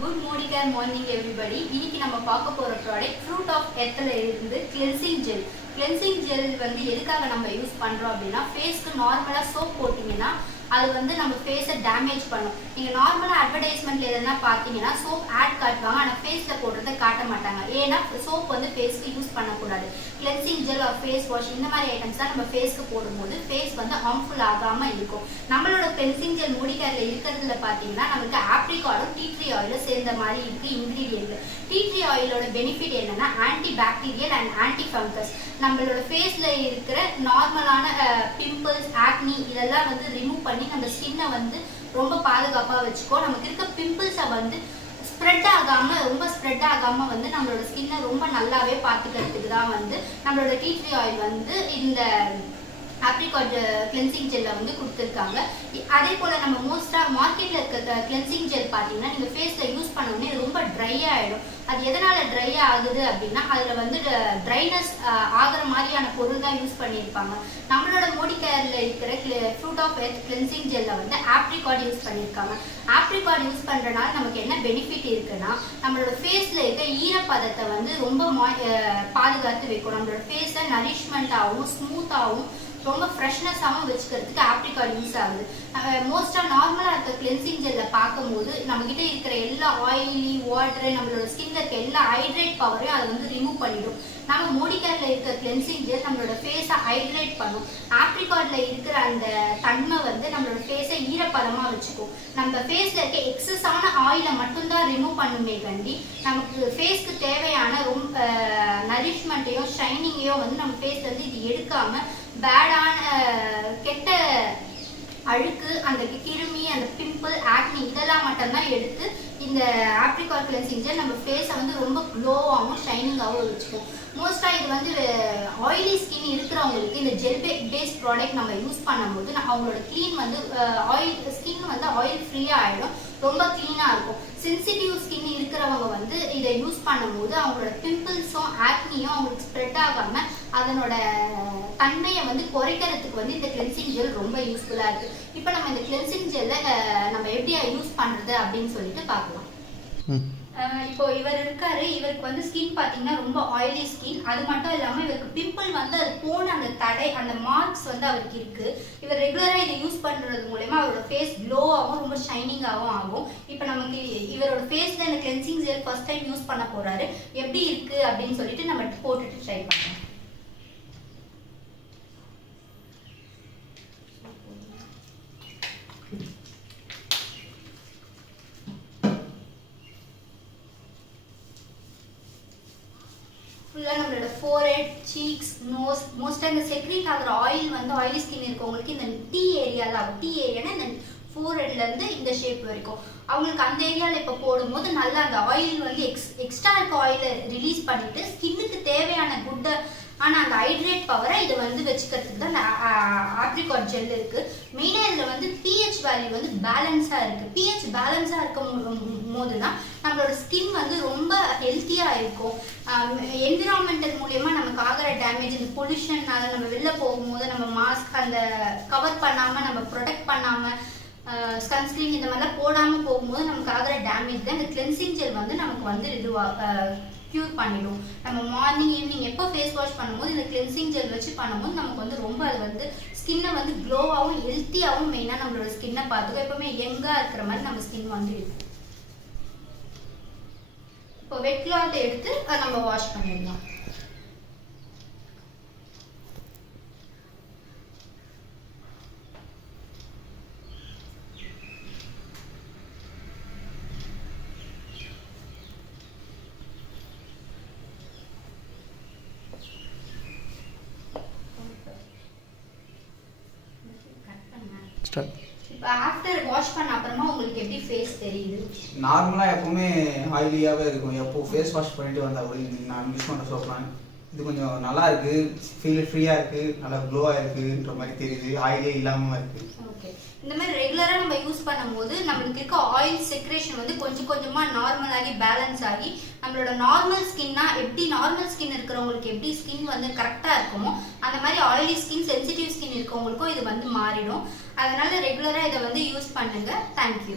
Good morning everybody. இன்னைக்கு நம்ம பார்க்க போற ப்ராடக்ட் ஃப்ரூட் ஆஃப் எர்த்ல இருந்து கிளென்சிங் ஜெல். கிளென்சிங் ஜெல் வந்து எதுக்காக நம்ம யூஸ் பண்றோம் அப்படின்னா ஃபேஸ்க்கு நார்மலா சோப் போட்டீங்கன்னா அது வந்து நம்ம ஃபேஸை டேமேஜ் பண்ணும். நீங்க நார்மலா அட்வர்டைஸ்மெண்ட்ல எதனா பார்த்தீங்கன்னா சோப் ஆட் காட்டுவாங்க, ஆனா ஃபேஸ்ல போடுறத காட்ட மாட்டாங்க. ஏன்னா சோப் வந்து ஃபேஸ்க்கு யூஸ் பண்ணக்கூடாது. Cleansing gel or face wash இந்த மாதிரி ஐட்டம்ஸ் தான் நம்ம ஃபேஸ்க்கு போடும்போது ஃபேஸ் வந்து ஹார்ம்ஃபுல் ஆகாம இருக்கும். நம்மளோட கிளென்சிங் ஜெல் மூடிக்காரில் இருக்கிறதுல பார்த்தீங்கன்னா நமக்கு ஆப்ரிகாடும் டீ ட்ரீ ஆயிலும் சேர்ந்த மாதிரி இருக்கு இன்கிரீடியன்ட். டீ ட்ரீ ஆயிலோட பெனிஃபிட் என்னன்னா anti bacterial and anti fungus. நம்மளோட ஃபேஸ்ல இருக்கிற நார்மலான பிம்பிள்ஸ், ஆக்னி இதெல்லாம் வந்து ரிமூவ் பண்ணி நம்ம ஸ்கின்னை வந்து ரொம்ப பாதுகாப்பா வச்சுக்கோ. நமக்கு இருக்க பிம்பிள்ஸை வந்து ரொம்ப ஸ்ப்ரெட் ஆகாம வந்து நம்மளோட ஸ்கின்னை ரொம்ப நல்லாவே பார்த்துக்கிறதுக்கு தான் வந்து நம்மளோட டீ ட்ரீ ஆயில் வந்து இந்த ஆப்ரிகாட் கிளென்சிங் ஜெல்ல வந்து கொடுத்துருக்காங்க. அதே போல நம்ம மோஸ்டா மார்க்கெட்ல இருக்க கிளென்சிங் ஜெல் பார்த்தீங்கன்னா நீங்க ஃபேஸ்ல யூஸ் பண்ண உடனே ரொம்ப ட்ரை ஆயிடும். அது எதனால ட்ரை ஆகுது அப்படின்னா அதுல வந்து ட்ரைனஸ் ஆகிற மாதிரியான பொருள் தான் யூஸ் பண்ணியிருப்பாங்க. நம்மளோட மோடிகேர்ல இருக்கிற ஃப்ரூட் ஆஃப் எர்த் கிளென்சிங் ஜெல்ல வந்து ஆப்ரிகாட் யூஸ் பண்ணியிருக்காங்க. ஆப்ரிகாட் யூஸ் பண்றதுனால நமக்கு என்ன பெனிஃபிட் இருக்குன்னா நம்மளோட ஃபேஸ்ல இருக்க ஈரப்பதத்தை வந்து ரொம்ப பாதுகாத்து வைக்கும். நம்மளோட ஃபேஸை நரிஷ்மெண்ட்டாகவும் ஸ்மூத்தாகவும் ரொம்ப ஃப்ரெஷ்னஸாகவும் வச்சுக்கிறதுக்கு ஆப்ரிகாட் யூஸ் ஆகுது. மோஸ்ட்டாக நார்மலாக இருக்க கிளென்சிங் ஜெல்ல பார்க்கும்போது நம்மகிட்ட இருக்கிற எல்லா ஆயிலி வாட்டர் நம்மளோட ஸ்கின்ல இருக்க எல்லா ஹைட்ரேட் பவரையும் அதை வந்து ரிமூவ் பண்ணிடும். நம்ம மோடிகேர்ல இருக்க கிளென்சிங் ஜெல் நம்மளோட ஃபேஸை ஹைட்ரேட் பண்ணும். ஆப்ரிகாட்ல இருக்கிற அந்த தன்மை வந்து நம்மளோட ஃபேஸை ஈரப்பதமாக வச்சுக்கும். நம்ம ஃபேஸ்ல இருக்க எக்ஸஸான ஆயிலை மட்டும்தான் ரிமூவ் பண்ணுமே கண்டி நமக்கு ஃபேஸ்க்கு தேவையான ரொம்ப நரிஷ்மெண்ட்டையோ ஷைனிங்கையோ வந்து நம்ம ஃபேஸ்ல இருந்து இது எடுக்காம பேடான கெட்ட அழுக்கு, அந்த கிருமி, அந்த பிம்பிள், ஆக்னி இதெல்லாம் மட்டும்தான் எடுத்து இந்த ஆப்ரிகாட் கிளென்சிங் ஜெல் நம்ம ஃபேஸை வந்து ரொம்ப க்ளோவாகவும் ஷைனிங்காகவும் வச்சுக்கும். மோஸ்ட்டாக இது வந்து ஆயிலி ஸ்கின் இருக்கிறவங்களுக்கு இந்த ஜெல் பேஸ்ட் ப்ராடக்ட் நம்ம யூஸ் பண்ணும்போது அவங்களோட க்ளீன் வந்து ஸ்கின் வந்து ஆயில் ஃப்ரீயாக ஆகிடும், ரொம்ப க்ளீனாக இருக்கும். சென்சிட்டிவ் ஸ்கின் இருக்கிறவங்க வந்து இதை யூஸ் பண்ணும்போது அவங்களோட பிம்பிள்ஸும் ஆக்னியும் அவங்களுக்கு ஸ்ப்ரெட் ஆகாமல் அதனோட தன்மையை வந்து குறைக்கிறதுக்கு வந்து இந்த கிளென்சிங் ஜெல் ரொம்ப யூஸ்ஃபுல்லாக இருக்குது. இப்போ நம்ம இந்த கிளென்சிங் ஜெல்லை நம்ம எப்படியா யூஸ் பண்ணுறது அப்படின்னு சொல்லிட்டு பார்க்கலாம். இப்போ இவர் இருக்காரு, இவருக்கு வந்து ஸ்கின் பார்த்தீங்கன்னா ரொம்ப ஆயிலி ஸ்கின். அது மட்டும் இல்லாமல் இவருக்கு பிம்பிள் வந்து அது போன அந்த தடை, அந்த மார்க்ஸ் வந்து அவருக்கு இருக்கு. இவர் ரெகுலராக இதை யூஸ் பண்ணுறது மூலமா அவரோட ஃபேஸ் க்ளோவாகவும் ரொம்ப ஷைனிங்காகவும் ஆகும். இப்போ நமக்கு இவரோட ஃபேஸில் இந்த cleansing gel first time use பண்ண போறாரு. எப்படி இருக்கு அப்படின்னு சொல்லிட்டு நம்ம போட்டுட்டு ட்ரை பண்ணலாம். ஃபுல்லாக நம்மளோட ஃபோர்ஹெட், சீக்ஸ், நோஸ், மோஸ்ட்டாக இந்த செக்ரீட் ஆகிற ஆயில் வந்து ஆயிலி ஸ்கின் இருக்கவங்களுக்கு இந்த டீ ஏரியா தான். டீ ஏரியானா இந்த ஃபோர்ஹெட்லேருந்து இந்த ஷேப் வரைக்கும் அவங்களுக்கு அந்த ஏரியாவில் இப்போ போடும்போது நல்லா அந்த ஆயில் வந்து எக்ஸ்ட்ரா இருக்க ஆயிலை ரிலீஸ் பண்ணிட்டு ஸ்கின்னுக்கு தேவையான குட்டை ஆனால் அந்த ஹைட்ரேட் பவரை இதை வந்து வச்சுக்கிறதுக்கு தான் இந்த ஆப்ரிகாட் ஜெல் இருக்குது. மெயினாக இதில் வந்து பிஹெச் வேல்யூ வந்து பேலன்ஸாக இருக்குது. பிஹெச் பேலன்ஸாக இருக்கும் போது தான் நம்மளோட ஸ்கின் வந்து ரொம்ப ஹெல்த்தியாக இருக்கும். என்விரான்மெண்டல் மூலயமா நமக்கு ஆகிற டேமேஜ், இந்த பொல்யூஷன்னால நம்ம வெளில போகும்போது நம்ம மாஸ்க் அந்த கவர் பண்ணாமல் நம்ம ப்ரொடெக்ட் பண்ணாமல் சன்ஸ்கிரீன் இந்த மாதிரிலாம் போடாமல் போகும்போது நமக்கு ஆகிற டேமேஜ் தான் இந்த கிளென்சிங் ஜெல் வந்து நமக்கு வந்து க்யூர் பண்ணிடும். நம்ம மார்னிங் ஈவினிங் எப்போ ஃபேஸ் வாஷ் பண்ணும்போது இந்த கிளென்சிங் ஜெல் வச்சு பண்ணும்போது நமக்கு வந்து ரொம்ப அது வந்து ஸ்கின்னை வந்து க்ளோவாகவும் ஹெல்த்தியாகவும் மெயினாக நம்மளோட ஸ்கின்னை பார்த்துக்கும். எப்பவுமே யங்காக இருக்கிற மாதிரி நம்ம ஸ்கின் வந்து இருக்கும். இப்போ வெட் கிளாத் எடுத்து நம்ம வாஷ் பண்ணிடலாம். ஆஃப்டர் வாஷ் பண்ண அப்புறமா உங்களுக்கு எப்படி ஃபேஸ் தெரியுது? நார்மலாக எப்பவுமே ஆயிலியாகவே இருக்கும். எப்போ ஃபேஸ் வாஷ் பண்ணிட்டு வந்தால் கூட நான் யூஸ் பண்ணுற சோப்லாம் இது கொஞ்சம் நல்லா இருக்கு, ஃபீல் ஃப்ரீயாக இருக்கு, நல்லா க்ளோவாக இருக்குன்ற மாதிரி தெரியுது, ஆயிலே இல்லாமல் இருக்கு. ஓகே, இந்த மாதிரி ரெகுலராக நம்ம யூஸ் பண்ணும்போது நம்மளுக்கு இருக்க ஆயில் செக்ரேஷன் வந்து கொஞ்சம் கொஞ்சமாக நார்மல் ஆகி பேலன்ஸ் ஆகி நம்மளோட நார்மல் ஸ்கின்னா எப்படி நார்மல் ஸ்கின் இருக்கிறவங்களுக்கு எப்படி ஸ்கின் வந்து கரெக்டாக இருக்குமோ அந்த மாதிரி ஆயிலி ஸ்கின், சென்சிட்டிவ் ஸ்கின் இருக்கவங்களுக்கும் இது வந்து மாறிடும். அதனால ரெகுலராக இதை வந்து யூஸ் பண்ணுங்க. தேங்க்யூ.